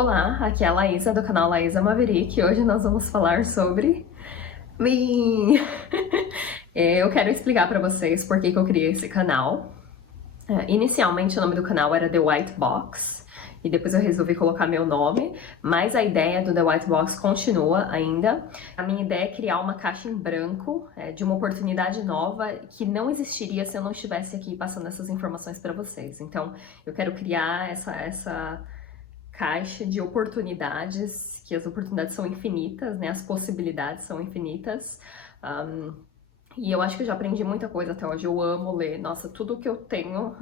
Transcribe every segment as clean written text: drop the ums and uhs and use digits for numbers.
Olá, aqui é a Laísa do canal Laísa Maverick e hoje nós vamos falar sobre mim. Eu quero explicar pra vocês por que eu criei esse canal. Inicialmente o nome do canal era The White Box e depois eu resolvi colocar meu nome, mas a ideia do The White Box continua ainda. A minha ideia é criar uma caixa em branco de uma oportunidade nova que não existiria se eu não estivesse aqui passando essas informações pra vocês. Então eu quero criar essa caixa de oportunidades, que as oportunidades são infinitas, né? As possibilidades são infinitas. E eu acho que eu já aprendi muita coisa até hoje. Eu amo ler. Nossa, tudo que eu tenho,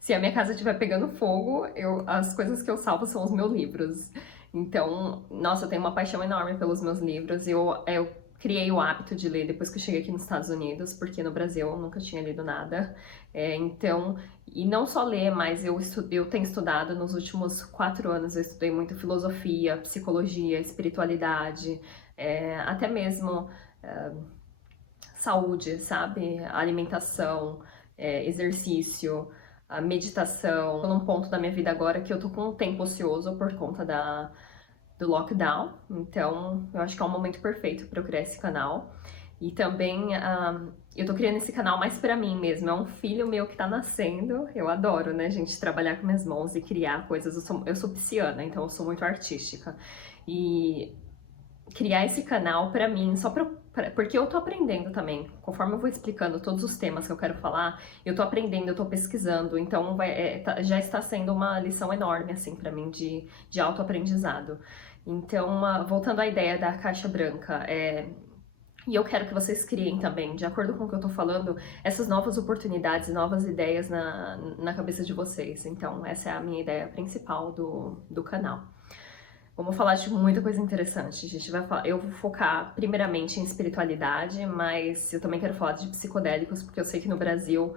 se a minha casa estiver pegando fogo, as coisas que eu salvo são os meus livros. Então, nossa, eu tenho uma paixão enorme pelos meus livros. Eu criei o hábito de ler depois que eu cheguei aqui nos Estados Unidos, porque no Brasil eu nunca tinha lido nada. Então, e não só ler, mas eu tenho estudado nos últimos 4 anos, eu estudei muito filosofia, psicologia, espiritualidade, até mesmo saúde, sabe? Alimentação, exercício, a meditação. Tô num ponto da minha vida agora que eu tô com um tempo ocioso por conta do lockdown, então eu acho que é um momento perfeito para eu criar esse canal. E também eu tô criando esse canal mais pra mim mesmo, é um filho meu que tá nascendo. Eu adoro, né, gente, trabalhar com minhas mãos e criar coisas. Eu sou pisciana, então eu sou muito artística. E criar esse canal pra mim, porque eu tô aprendendo também. Conforme eu vou explicando todos os temas que eu quero falar, eu tô aprendendo, eu tô pesquisando, então já está sendo uma lição enorme, assim, pra mim, de autoaprendizado. Então, voltando à ideia da caixa branca, e eu quero que vocês criem também, de acordo com o que eu tô falando, essas novas oportunidades, novas ideias na cabeça de vocês. Então, essa é a minha ideia principal do canal. Vamos falar de muita coisa interessante. Eu vou focar primeiramente em espiritualidade, mas eu também quero falar de psicodélicos, porque eu sei que no Brasil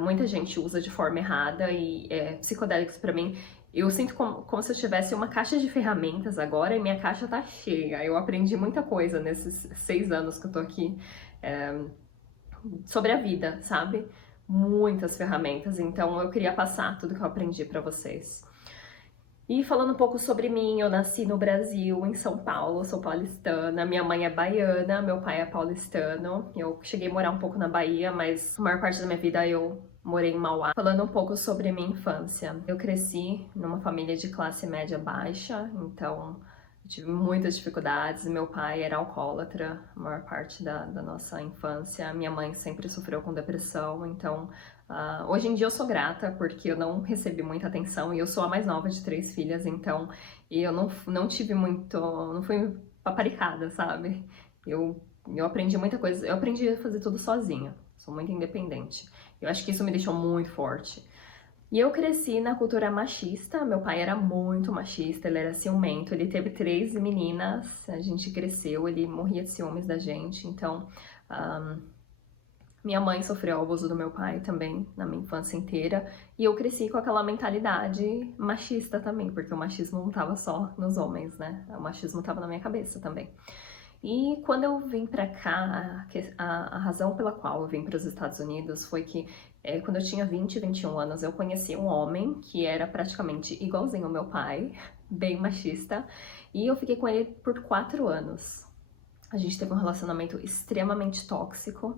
muita gente usa de forma errada e psicodélicos pra mim, eu sinto como se eu tivesse uma caixa de ferramentas agora e minha caixa tá cheia. Eu aprendi muita coisa nesses 6 anos que eu tô aqui sobre a vida, sabe? Muitas ferramentas, então eu queria passar tudo que eu aprendi pra vocês. E falando um pouco sobre mim, eu nasci no Brasil, em São Paulo, sou paulistana, minha mãe é baiana, meu pai é paulistano. Eu cheguei a morar um pouu na Bahia, mas a maior parte da minha vida eu morei em Mauá. Falando um pouco sobre minha infância, eu cresci numa família de classe média baixa, então eu tive muitas dificuldades. Meu pai era alcoólatra a maior parte da nossa infância, minha mãe sempre sofreu com depressão, então hoje em dia eu sou grata porque eu não recebi muita atenção e eu sou a mais nova de 3 filhas, então eu não tive muito, não fui paparicada, sabe? Eu aprendi muita coisa, eu aprendi a fazer tudo sozinha, sou muito independente. Eu acho que isso me deixou muito forte. E eu cresci na cultura machista, meu pai era muito machista, ele era ciumento, ele teve 3 meninas, a gente cresceu, ele morria de ciúmes da gente, então minha mãe sofreu o abuso do meu pai também, na minha infância inteira, e eu cresci com aquela mentalidade machista também, porque o machismo não estava só nos homens, né? O machismo estava na minha cabeça também. E quando eu vim pra cá, a razão pela qual eu vim para os Estados Unidos foi que quando eu tinha 20, 21 anos, eu conheci um homem que era praticamente igualzinho ao meu pai, bem machista, e eu fiquei com ele por 4 anos. A gente teve um relacionamento extremamente tóxico,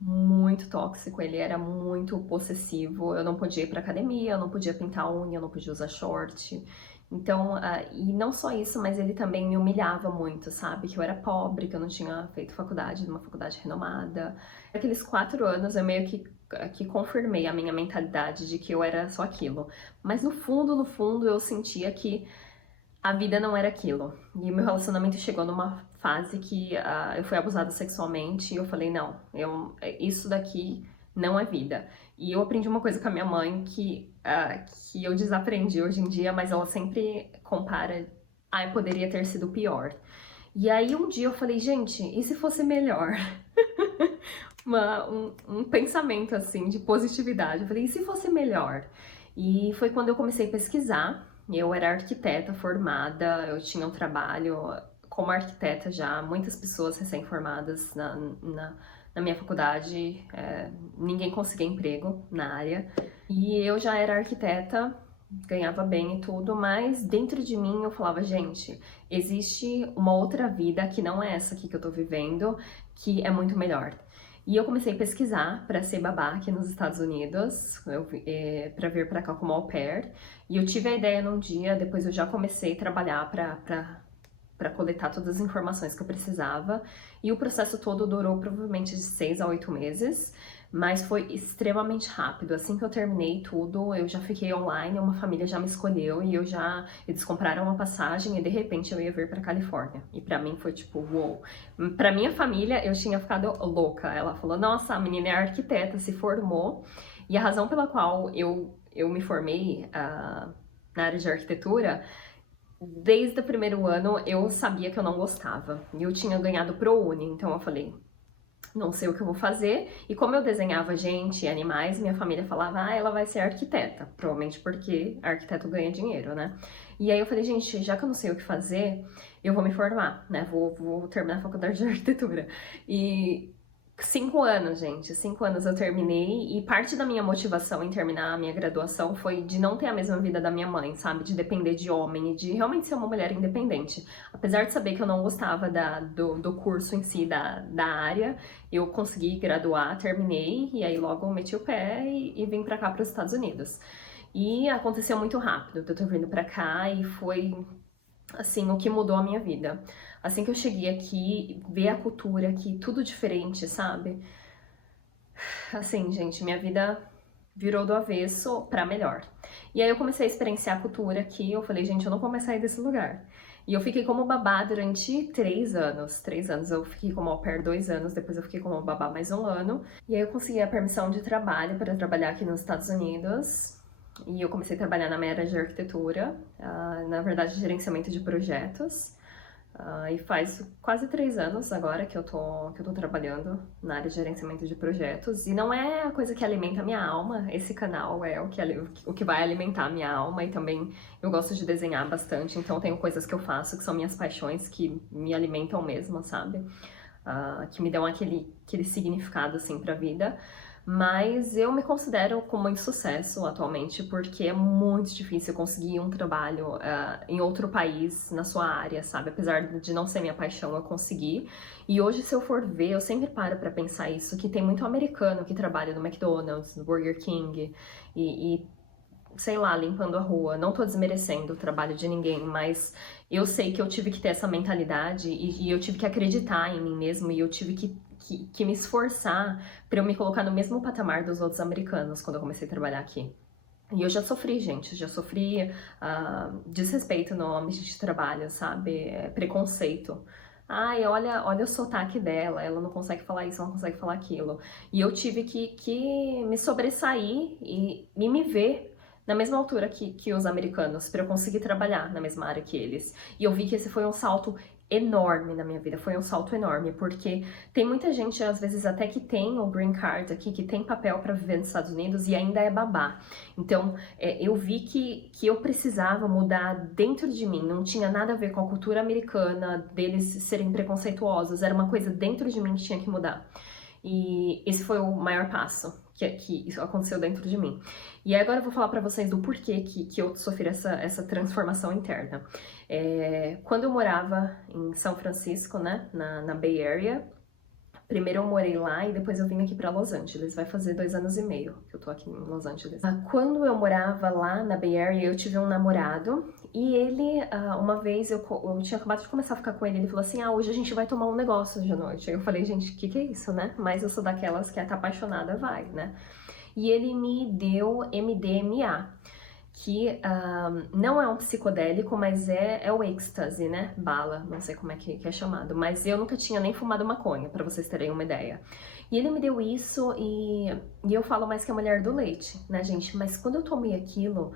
muito tóxico, ele era muito possessivo, eu não podia ir pra academia, eu não podia pintar a unha, eu não podia usar short. Então, e não só isso, mas ele também me humilhava muito, sabe? Que eu era pobre, que eu não tinha feito faculdade, numa faculdade renomada. Aqueles 4 anos eu meio que confirmei a minha mentalidade de que eu era só aquilo. Mas no fundo, eu sentia que a vida não era aquilo. E meu relacionamento chegou numa fase que eu fui abusada sexualmente e eu falei, não, isso daqui não é vida. E eu aprendi uma coisa com a minha mãe que eu desaprendi hoje em dia, mas ela sempre compara, poderia ter sido pior. E aí um dia eu falei, gente, e se fosse melhor? Um pensamento assim de positividade. Eu falei, e se fosse melhor? E foi quando eu comecei a pesquisar. Eu era arquiteta formada, eu tinha um trabalho como arquiteta já, muitas pessoas recém-formadas na minha faculdade, ninguém conseguia emprego na área. E eu já era arquiteta, ganhava bem e tudo, mas dentro de mim eu falava, gente, existe uma outra vida que não é essa aqui que eu tô vivendo, que é muito melhor. E eu comecei a pesquisar para ser babá aqui nos Estados Unidos, para vir para cá como au pair. E eu tive a ideia num dia, depois eu já comecei a trabalhar para coletar todas as informações que eu precisava. E o processo todo durou provavelmente de 6 a 8 meses. Mas foi extremamente rápido. Assim que eu terminei tudo, eu já fiquei online, uma família já me escolheu e eles compraram uma passagem e de repente eu ia vir pra Califórnia. E pra mim foi tipo, uou. Pra minha família, eu tinha ficado louca. Ela falou: "Nossa, a menina é arquiteta, se formou". E a razão pela qual eu me formei na área de arquitetura, desde o primeiro ano eu sabia que eu não gostava. E eu tinha ganhado ProUni, então eu falei, não sei o que eu vou fazer. E como eu desenhava gente e animais, minha família falava, ah, ela vai ser arquiteta. Provavelmente porque arquiteto ganha dinheiro, né? E aí eu falei, gente, já que eu não sei o que fazer, eu vou me formar, né? Vou terminar a faculdade de arquitetura. E 5 anos, gente. 5 anos eu terminei e parte da minha motivação em terminar a minha graduação foi de não ter a mesma vida da minha mãe, sabe? De depender de homem e de realmente ser uma mulher independente. Apesar de saber que eu não gostava do curso em si, da área, eu consegui graduar, terminei e aí logo meti o pé e vim pra cá, para os Estados Unidos. E aconteceu muito rápido, eu tô vindo pra cá e foi assim, o que mudou a minha vida. Assim que eu cheguei aqui, ver a cultura aqui, tudo diferente, sabe? Assim, gente, minha vida virou do avesso pra melhor. E aí eu comecei a experienciar a cultura aqui, eu falei, gente, eu não vou mais sair desse lugar. E eu fiquei como babá durante 3 anos. 3 anos. Eu fiquei como au pair 2 anos, depois eu fiquei como babá mais 1 ano. E aí eu consegui a permissão de trabalho para trabalhar aqui nos Estados Unidos. E eu comecei a trabalhar na minha área de arquitetura, na verdade, gerenciamento de projetos. E faz quase 3 anos agora que eu tô trabalhando na área de gerenciamento de projetos. E não é a coisa que alimenta a minha alma, esse canal é o que vai alimentar a minha alma. E também eu gosto de desenhar bastante, então tenho coisas que eu faço que são minhas paixões, que me alimentam mesmo, sabe? Que me dão aquele significado, assim, pra vida. Mas eu me considero com muito sucesso atualmente, porque é muito difícil conseguir um trabalho em outro país, na sua área, sabe? Apesar de não ser minha paixão, eu consegui. E hoje, se eu for ver, eu sempre paro pra pensar isso, que tem muito americano que trabalha no McDonald's, no Burger King, e sei lá, limpando a rua. Não tô desmerecendo o trabalho de ninguém, mas eu sei que eu tive que ter essa mentalidade e eu tive que acreditar em mim mesmo e eu tive que me esforçar pra eu me colocar no mesmo patamar dos outros americanos quando eu comecei a trabalhar aqui. E eu já sofri, gente, já sofri desrespeito no ambiente de trabalho, sabe? Preconceito. Ai, olha o sotaque dela, ela não consegue falar isso, não consegue falar aquilo. E eu tive que me sobressair e me ver na mesma altura que os americanos, para eu conseguir trabalhar na mesma área que eles. E eu vi que esse foi um salto enorme na minha vida, foi um salto enorme, porque tem muita gente, às vezes, até que tem o green card aqui, que tem papel para viver nos Estados Unidos e ainda é babá. Então, eu vi que eu precisava mudar dentro de mim, não tinha nada a ver com a cultura americana, deles serem preconceituosos, era uma coisa dentro de mim que tinha que mudar. E esse foi o maior passo que isso aconteceu dentro de mim. E agora eu vou falar pra vocês do porquê que eu sofri essa transformação interna. Quando eu morava em São Francisco, né, na Bay Area, primeiro eu morei lá e depois eu vim aqui pra Los Angeles. Vai fazer 2 anos e meio que eu tô aqui em Los Angeles. Quando eu morava lá na Bay Area, eu tive um namorado e ele, uma vez, eu tinha acabado de começar a ficar com ele, ele falou assim, hoje a gente vai tomar um negócio de noite. Aí eu falei, gente, o que é isso, né? Mas eu sou daquelas que tá apaixonada, vai, né? E ele me deu MDMA, que não é um psicodélico, mas é o êxtase, né? Bala, não sei como é que é chamado. Mas eu nunca tinha nem fumado maconha, pra vocês terem uma ideia. E ele me deu isso e eu falo mais que a mulher do leite, né, gente? Mas quando eu tomei aquilo,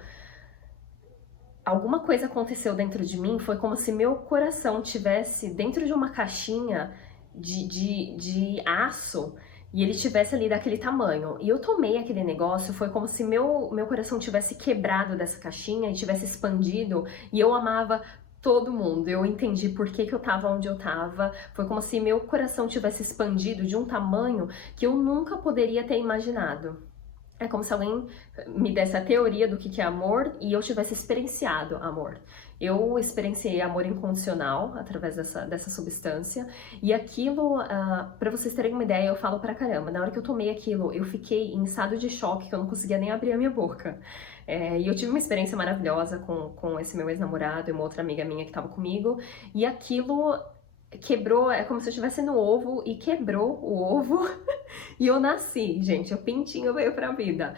alguma coisa aconteceu dentro de mim, foi como se meu coração tivesse dentro de uma caixinha de aço e ele tivesse ali daquele tamanho. E eu tomei aquele negócio, foi como se meu coração tivesse quebrado dessa caixinha e tivesse expandido e eu amava todo mundo. Eu entendi por que eu tava onde eu tava. Foi como se meu coração tivesse expandido de um tamanho que eu nunca poderia ter imaginado. É como se alguém me desse a teoria do que é amor e eu tivesse experienciado amor. Eu experienciei amor incondicional através dessa substância e aquilo, pra vocês terem uma ideia, eu falo pra caramba. Na hora que eu tomei aquilo, eu fiquei em estado de choque, que eu não conseguia nem abrir a minha boca. E eu tive uma experiência maravilhosa com esse meu ex-namorado e uma outra amiga minha que tava comigo, e aquilo quebrou, é como se eu estivesse no ovo e quebrou o ovo e eu nasci, gente, o pintinho veio pra vida.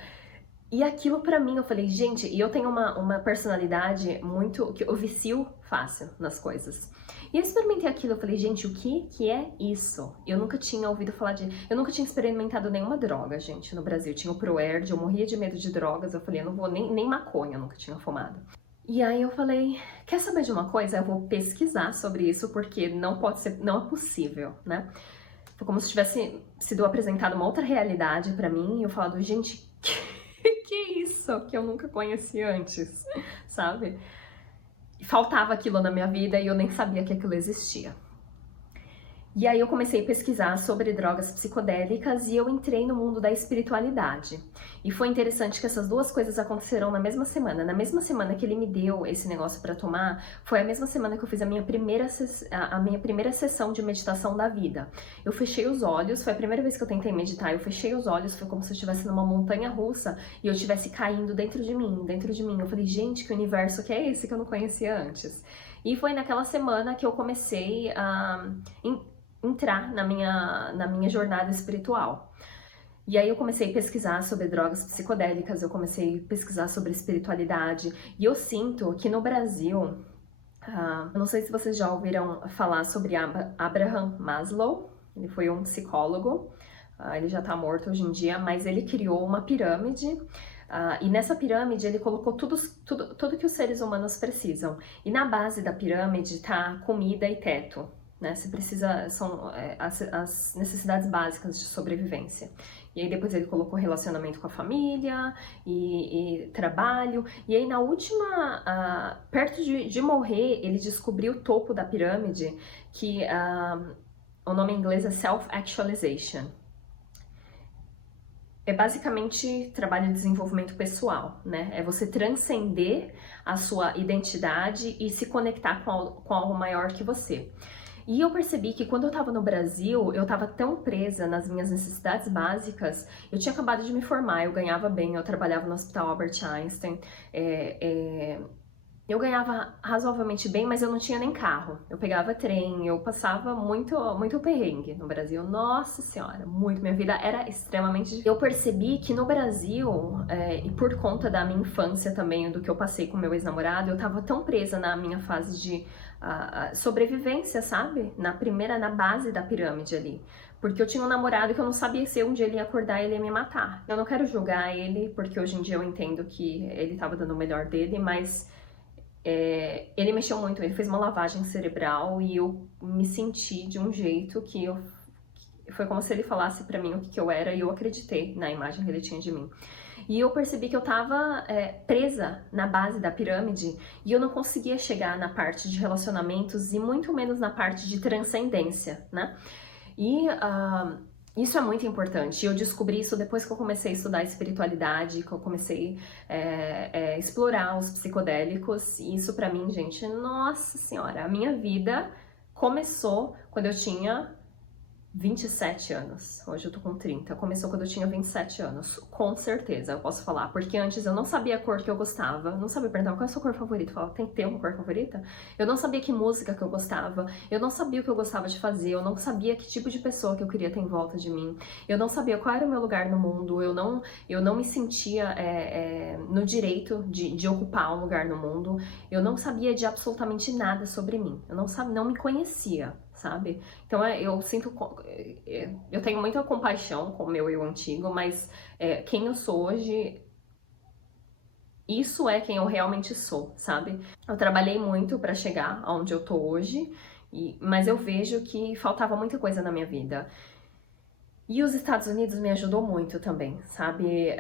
E aquilo pra mim, eu falei, gente, e eu tenho uma personalidade muito, que eu vicio fácil nas coisas. E eu experimentei aquilo, eu falei, gente, o que é isso? Eu nunca tinha ouvido falar eu nunca tinha experimentado nenhuma droga, gente, no Brasil. Tinha o Proerd, eu morria de medo de drogas, eu falei, eu não vou, nem maconha eu nunca tinha fumado. E aí eu falei, quer saber de uma coisa? Eu vou pesquisar sobre isso, porque não pode ser, não é possível, né? Foi como se tivesse sido apresentada uma outra realidade pra mim, e eu falado, gente, que é isso que eu nunca conheci antes, sabe? Faltava aquilo na minha vida e eu nem sabia que aquilo existia. E aí eu comecei a pesquisar sobre drogas psicodélicas e eu entrei no mundo da espiritualidade. E foi interessante que essas duas coisas aconteceram na mesma semana. Na mesma semana que ele me deu esse negócio para tomar, foi a mesma semana que eu fiz a minha primeira sessão de meditação da vida. Eu fechei os olhos, foi a primeira vez que eu tentei meditar, eu fechei os olhos, foi como se eu estivesse numa montanha russa e eu estivesse caindo dentro de mim, dentro de mim. Eu falei, gente, que universo que é esse que eu não conhecia antes? E foi naquela semana que eu comecei a entrar na minha jornada espiritual. E aí eu comecei a pesquisar sobre drogas psicodélicas, eu comecei a pesquisar sobre espiritualidade, e eu sinto que no Brasil, eu não sei se vocês já ouviram falar sobre Abraham Maslow, ele foi um psicólogo, ele já tá morto hoje em dia, mas ele criou uma pirâmide, e nessa pirâmide ele colocou tudo que os seres humanos precisam. E na base da pirâmide tá comida e teto, né? Você precisa, são as necessidades básicas de sobrevivência. E aí depois ele colocou relacionamento com a família e trabalho. E aí na última, perto de morrer, ele descobriu o topo da pirâmide, que o nome em inglês é Self-Actualization. É basicamente trabalho de desenvolvimento pessoal, né? É você transcender a sua identidade e se conectar com algo maior que você. E eu percebi que quando eu tava no Brasil, eu tava tão presa nas minhas necessidades básicas. Eu tinha acabado de me formar, eu ganhava bem, eu trabalhava no Hospital Albert Einstein. Eu ganhava razoavelmente bem, mas eu não tinha nem carro. Eu pegava trem, eu passava muito perrengue no Brasil. Nossa Senhora, muito. Minha vida era extremamente difícil. Eu percebi que no Brasil, e por conta da minha infância também, do que eu passei com meu ex-namorado, eu tava tão presa na minha fase de sobrevivência, sabe? Na base da pirâmide ali. Porque eu tinha um namorado que eu não sabia se um dia ele ia acordar e ele ia me matar. Eu não quero julgar ele, porque hoje em dia eu entendo que ele tava dando o melhor dele, mas ele mexeu muito, ele fez uma lavagem cerebral e eu me senti de um jeito que foi como se ele falasse pra mim o que eu era e eu acreditei na imagem que ele tinha de mim. E eu percebi que eu tava presa na base da pirâmide e eu não conseguia chegar na parte de relacionamentos e muito menos na parte de transcendência, né? E isso é muito importante. Eu descobri isso depois que eu comecei a estudar espiritualidade, que eu comecei a explorar os psicodélicos. E isso pra mim, gente, nossa senhora, a minha vida começou quando eu tinha 27 anos. Hoje eu tô com 30. Começou quando eu tinha 27 anos. Com certeza, eu posso falar. Porque antes eu não sabia a cor que eu gostava. Não sabia perguntar qual é a sua cor favorita. Eu falava, tem que ter uma cor favorita? Eu não sabia que música que eu gostava. Eu não sabia o que eu gostava de fazer. Eu não sabia que tipo de pessoa que eu queria ter em volta de mim. Eu não sabia qual era o meu lugar no mundo. Eu não me sentia no direito de ocupar um lugar no mundo. Eu não sabia de absolutamente nada sobre mim. Eu não me conhecia, sabe? Então eu sinto, eu tenho muita compaixão com o meu eu antigo, mas quem eu sou hoje, isso é quem eu realmente sou, sabe? Eu trabalhei muito pra chegar aonde eu tô hoje, mas eu vejo que faltava muita coisa na minha vida. E os Estados Unidos me ajudou muito também, sabe?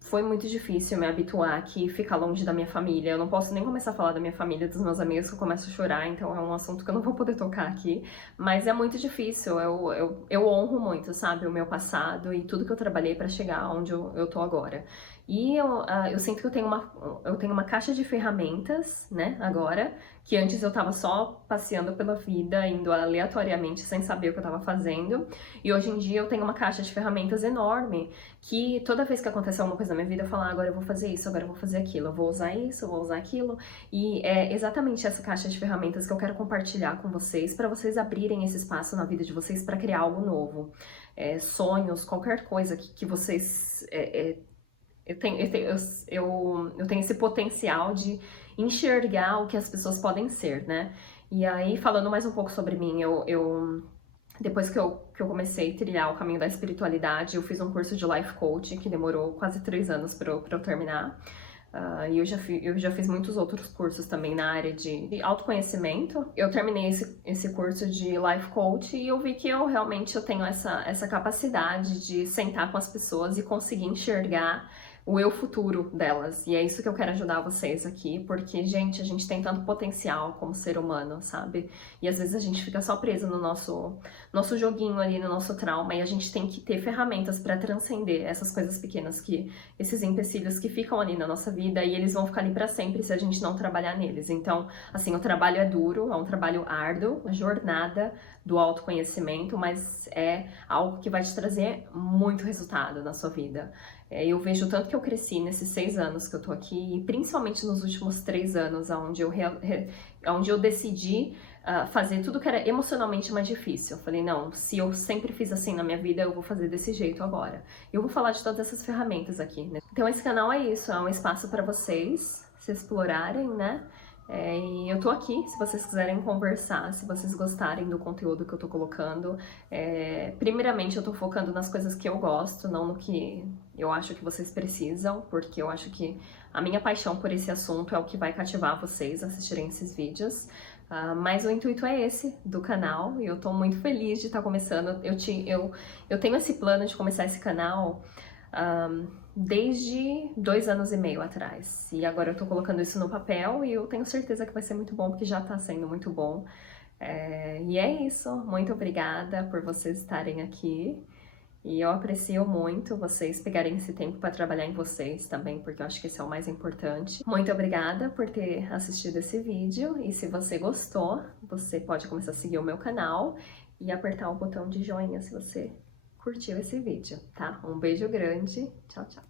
Foi muito difícil me habituar aqui e ficar longe da minha família. Eu não posso nem começar a falar da minha família, dos meus amigos, que eu começo a chorar, então é um assunto que eu não vou poder tocar aqui. Mas é muito difícil, eu honro muito, sabe? O meu passado e tudo que eu trabalhei pra chegar onde eu tô agora. E eu sinto que eu tenho uma caixa de ferramentas, né, agora, que antes eu tava só passeando pela vida, indo aleatoriamente, sem saber o que eu tava fazendo. E hoje em dia eu tenho uma caixa de ferramentas enorme, que toda vez que acontece alguma coisa na minha vida, eu falo, agora eu vou fazer isso, agora eu vou fazer aquilo, eu vou usar isso, eu vou usar aquilo. E é exatamente essa caixa de ferramentas que eu quero compartilhar com vocês, para vocês abrirem esse espaço na vida de vocês para criar algo novo. Sonhos, qualquer coisa que vocês eu tenho esse potencial de enxergar o que as pessoas podem ser, né? E aí, falando mais um pouco sobre mim, depois que eu comecei a trilhar o caminho da espiritualidade, eu fiz um curso de Life Coach que demorou quase 3 anos para eu terminar. E eu já fiz muitos outros cursos também na área de autoconhecimento. Eu terminei esse curso de Life Coach e eu vi que eu tenho essa capacidade de sentar com as pessoas e conseguir enxergar o eu futuro delas. E é isso que eu quero ajudar vocês aqui, porque, gente, a gente tem tanto potencial como ser humano, sabe? E às vezes a gente fica só preso no nosso joguinho ali, no nosso trauma, e a gente tem que ter ferramentas para transcender essas coisas pequenas, esses empecilhos que ficam ali na nossa vida, e eles vão ficar ali para sempre se a gente não trabalhar neles. Então, assim, o trabalho é duro, é um trabalho árduo, a jornada do autoconhecimento, mas é algo que vai te trazer muito resultado na sua vida. Eu vejo o tanto que eu cresci nesses 6 anos que eu tô aqui, e principalmente nos últimos 3 anos, onde eu decidi fazer tudo que era emocionalmente mais difícil. Eu falei, não, se eu sempre fiz assim na minha vida, eu vou fazer desse jeito agora. Eu vou falar de todas essas ferramentas aqui, né? Então esse canal é isso, é um espaço para vocês se explorarem, né? E eu tô aqui, se vocês quiserem conversar, se vocês gostarem do conteúdo que eu tô colocando. Primeiramente, eu tô focando nas coisas que eu gosto, não no que eu acho que vocês precisam, porque eu acho que a minha paixão por esse assunto é o que vai cativar vocês a assistirem esses vídeos. Mas o intuito é esse do canal, e eu tô muito feliz de estar começando. Eu tenho esse plano de começar esse canal desde 2 anos e meio atrás. E agora eu tô colocando isso no papel e eu tenho certeza que vai ser muito bom, porque já tá sendo muito bom. E é isso. Muito obrigada por vocês estarem aqui. E eu aprecio muito vocês pegarem esse tempo para trabalhar em vocês também, porque eu acho que esse é o mais importante. Muito obrigada por ter assistido esse vídeo. E se você gostou, você pode começar a seguir o meu canal e apertar o botão de joinha se você curtiu esse vídeo, tá? Um beijo grande, tchau, tchau!